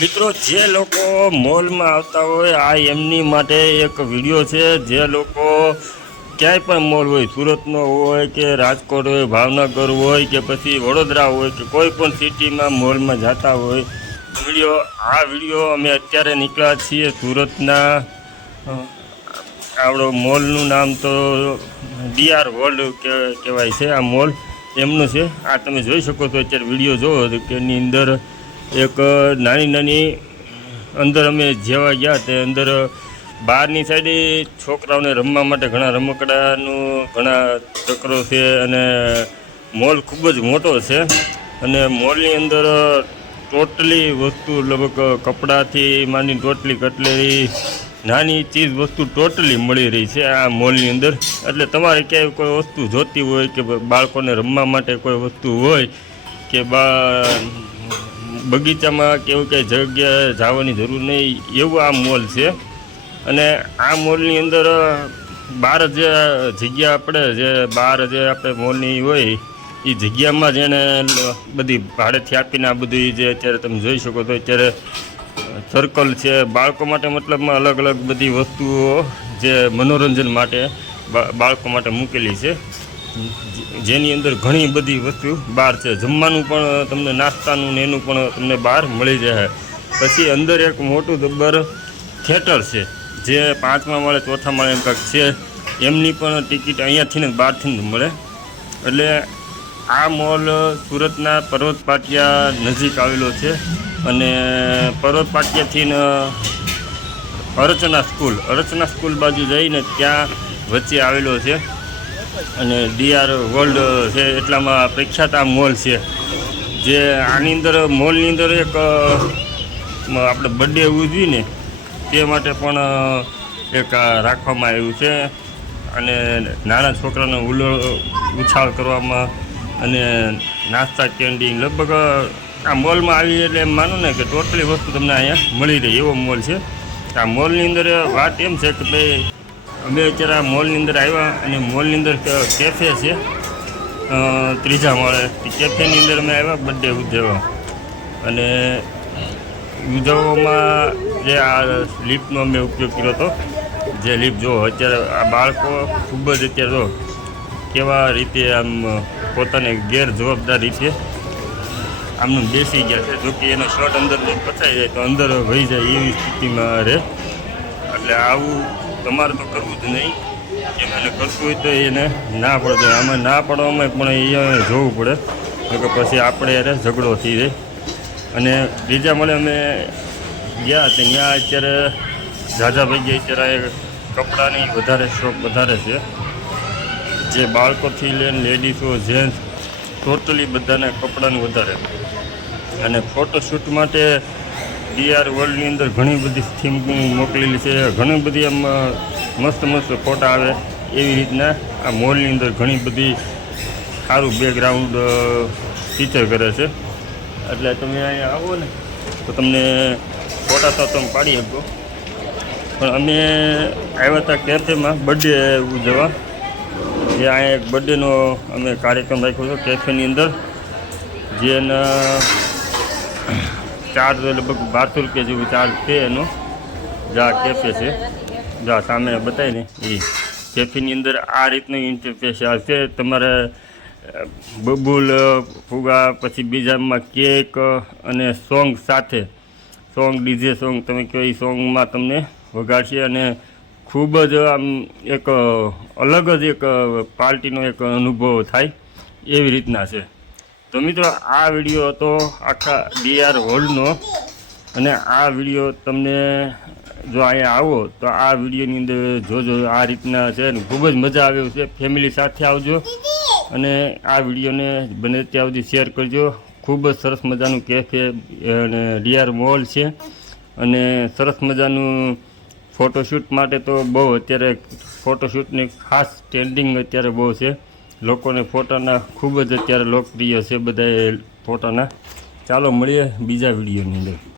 મિત્રો જે લોકો મોલમાં આવતા હોય આ એમની માટે એક વિડીયો છે। જે લોકો ક્યાંય પણ મોલ હોય, સુરતનો હોય કે રાજકોટ હોય, ભાવનગર હોય કે પછી વડોદરા હોય કે કોઈ પણ સિટીમાં મોલમાં જતા હોય, આ વિડીયો અમે અત્યારે નીકળ્યા છીએ સુરતના। આપણો મોલનું નામ તો ડીઆર વર્લ્ડ કહેવાય છે। આ મોલ એમનું છે। આ તમે જોઈ શકો છો અત્યારે વિડીયો જોવો કે એની અંદર એક નાની અંદર અમે જેવા ગયા તે અંદર બહારની સાઈડે છોકરાઓને રમવા માટે ઘણા રમકડાનું ઘણા ચક્રો છે અને મોલ ખૂબ જ મોટો છે। અને મોલની અંદર ટોટલી વસ્તુ લગભગ કપડાથી માંડીને ટોટલી કટલેરી નાની ચીજ વસ્તુ ટોટલી મળી રહી છે આ મોલની અંદર। એટલે તમારે ક્યાંય કોઈ વસ્તુ જોતી હોય કે બાળકોને રમવા માટે કોઈ વસ્તુ હોય કે બગીચામાં કેવું કંઈ જગ્યાએ જવાની જરૂર નહીં એવું આ મોલ છે। અને આ મોલની અંદર બહાર જે જગ્યા આપણે મોલની હોય એ જગ્યામાં જ એને બધી ભાડેથી આપીને આ બધી જે અત્યારે તમે જોઈ શકો તો અત્યારે સર્કલ છે બાળકો માટે, મતલબમાં અલગ અલગ બધી વસ્તુઓ જે મનોરંજન માટે બાળકો માટે મૂકેલી છે, જેની અંદર ઘણી બધી વસ્તુ બહાર છે। જમવાનું પણ તમને નાસ્તાનું ને એનું પણ તમને બહાર મળી જાય। પછી અંદર એક મોટું જબ્બર થિયેટર છે જે 5મા માળે 4થા માળે એમ કાંઈક છે, એમની પણ ટિકિટ અહીંયાથી ને બહારથી જ મળે। એટલે આ મોલ સુરતના પર્વત પાટિયા નજીક આવેલો છે। અને પર્વત પાટિયાથી અર્ચના સ્કૂલ બાજુ જઈને ત્યાં વચ્ચે આવેલો છે। અને ડીઆર વર્લ્ડ છે એટલામાં પ્રખ્યાત આ મોલ છે। જે આની અંદર મોલની અંદર એક આપણે બર્થડે ઉજવીને તે માટે પણ એક રાખવામાં આવ્યું છે। અને નાના છોકરાનો ઉછાળ કરવામાં અને નાસ્તા કેન્ડી લગભગ આ મોલમાં આવી એટલે એમ માનો ને કે ટોટલી વસ્તુ તમને અહીંયા મળી રહે એવો મોલ છે। આ મોલની અંદર વાત એમ છે કે ભાઈ અમે અત્યારે આ મોલની અંદર આવ્યા અને મોલની અંદર કેફે છે 3જા માળે, કેફેની અંદર અમે આવ્યા બર્થડે ઉજવવા। અને ઉજવવામાં જે આ લિફ્ટનો અમે ઉપયોગ કર્યો હતો, જે લિફ્ટ જો અત્યારે આ બાળકો ખૂબ જ અત્યારે કેવા રીતે આમ પોતાની ગેરજવાબદાર રીતે આમનું બેસી ગયા છે, જોકે એનો શર્ટ અંદર પચાઈ જાય તો અંદર વહી જાય એવી સ્થિતિમાં રહે। એટલે આવું તમારે તો કરવું જ નહીં, એમ એને કરતું હોય તો એને ના પડે, આમાં ના પડવામાં પણ એ જોવું પડે કે પછી આપણે એને ઝઘડો થઈ જાય। અને બીજા મળે અમે ગયા તો ત્યાં અત્યારે ઝાઝા ભાઈ અત્યારે કપડાની વધારે શોખ વધારે છે, જે બાળકોથી લઈને લેડીઝો જેન્ટ્સ ટોટલી બધાના કપડાનું વધારે। અને ફોટોશૂટ માટે ડીઆર વર્લ્ડની અંદર ઘણી બધી થીમ મોકલેલી છે, ઘણી બધી આમ મસ્ત ફોટા આવે એવી રીતના આ મોલની અંદર ઘણી બધી સારું બેકગ્રાઉન્ડ ફીચર કરે છે। એટલે તમે અહીંયા આવો ને તો તમને ફોટા તો તમે પાડી શકો। પણ અમે આવ્યા હતા કેફેમાં બર્થડે ઉજવવા, જે અહીંયા એક બર્થડેનો અમે કાર્યક્રમ રાખ્યો હતો કેફેની અંદર, જેના ચાર્જ લગભગ 1200 રૂપિયા જેવું ચાર્જ છે એનો। જા કેફે છે, જા સામે બતાવીને એ કેફેની અંદર આ રીતનું ઇન્ટરફેસ આવશે। તમારે બબુલ ફુગા, પછી બીજામાં કેક અને સોંગ સાથે ડીજે સોંગ તમે કહો એ સોંગમાં તમને વગાડશે અને ખૂબ જ આમ એક અલગ જ એક પાર્ટીનો એક અનુભવ થાય એવી રીતના છે। તો મિત્રો આ વિડીયો હતો આખા ડીઆર વર્લ્ડનો। અને આ વિડીયો તમને જો અહીંયા આવો તો આ વિડીયોની અંદર જોજો આ રીતના છે ને ખૂબ જ મજા આવે છે। ફેમિલી સાથે આવજો અને આ વિડીયોને બને ત્યાં સુધી શેર કરજો। ખૂબ જ સરસ મજાનું કેફે અને ડીઆર મોલ છે અને સરસ મજાનું ફોટોશૂટ માટે તો બહુ અત્યારે ફોટોશૂટની ખાસ ટ્રેન્ડિંગ અત્યારે બહુ છે, લોકોને ફોટાના ખૂબ જ અત્યારે લોકપ્રિય છે બધા ફોટાના। ચાલો મળીએ બીજા વિડીયોની અંદર।